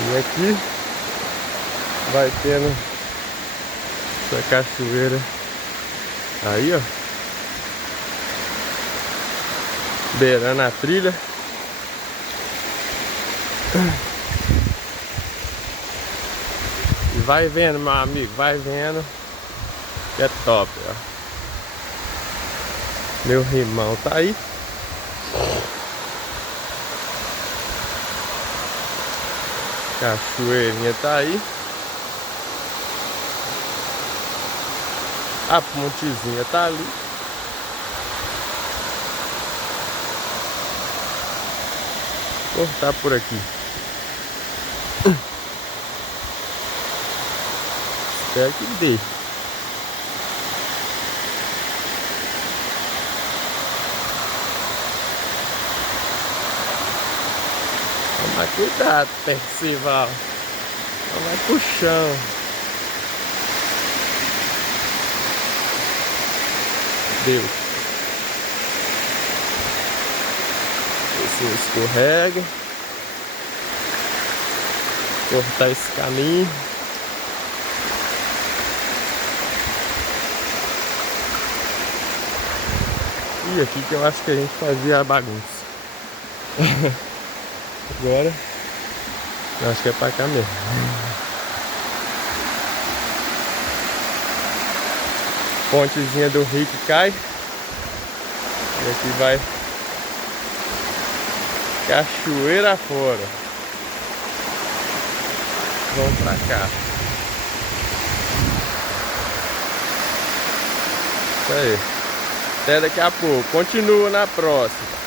E aqui vai tendo essa cachoeira aí, ó, beirando a trilha. E vai vendo, meu amigo, vai vendo que é top, ó. Meu irmão tá aí. Cachoeirinha tá aí. A pontezinha tá ali. Vou cortar por aqui. Espero que dê. Toma cuidado, Percival. Não vai pro chão. Deu. Esse escorrega. Cortar esse caminho. E aqui que eu acho que a gente fazia a bagunça. Agora eu acho que é pra cá mesmo. Pontezinha do rio que cai. E aqui vai cachoeira fora. Vamos pra cá. Isso aí. Até daqui a pouco. Continua na próxima.